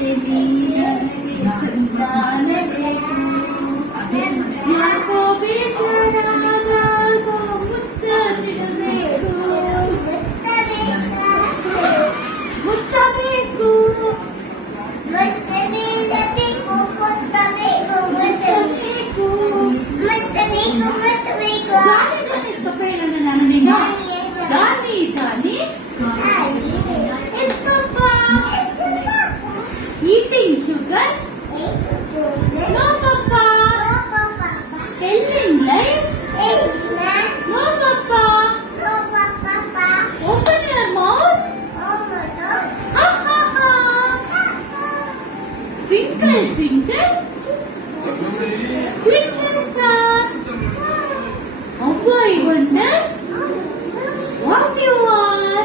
ನೀ ನನಗೆ ಸಂತಾನವೇ ಯಾಕೋ ಬೇಜಾರಾದಾಗ ಮುತ್ತ ಬಿಡಬೇಕು ಮುತ್ತಬೇಕು ಜಾನಿ ಜಾನಿ ಸ್ವಲ್ಪ ಹೇಳೋಣ ನಾನು ನಿಮ್ಮ ಜಾನಿ ಜಾನಿ eating sugar no papa telling lie no papa open your mouth ha ha ha twinkle twinkle little star how I wonder what you are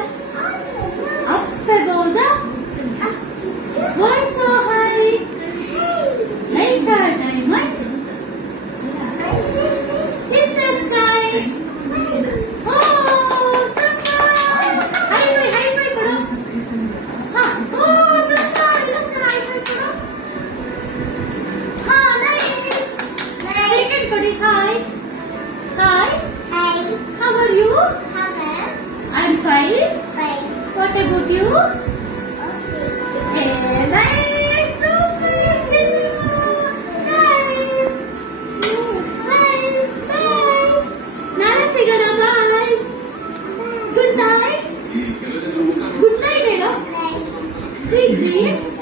up above the world so high like a diamond in the sky. Oh Santa high five kodu ha oh Santa look high five kodu ha nice second kodi hi hi how are you I'm fine what about you nice to meet you nice nice bye ನಾಳೆ ಸಿಗೋಣ bye good night hello sweet dreams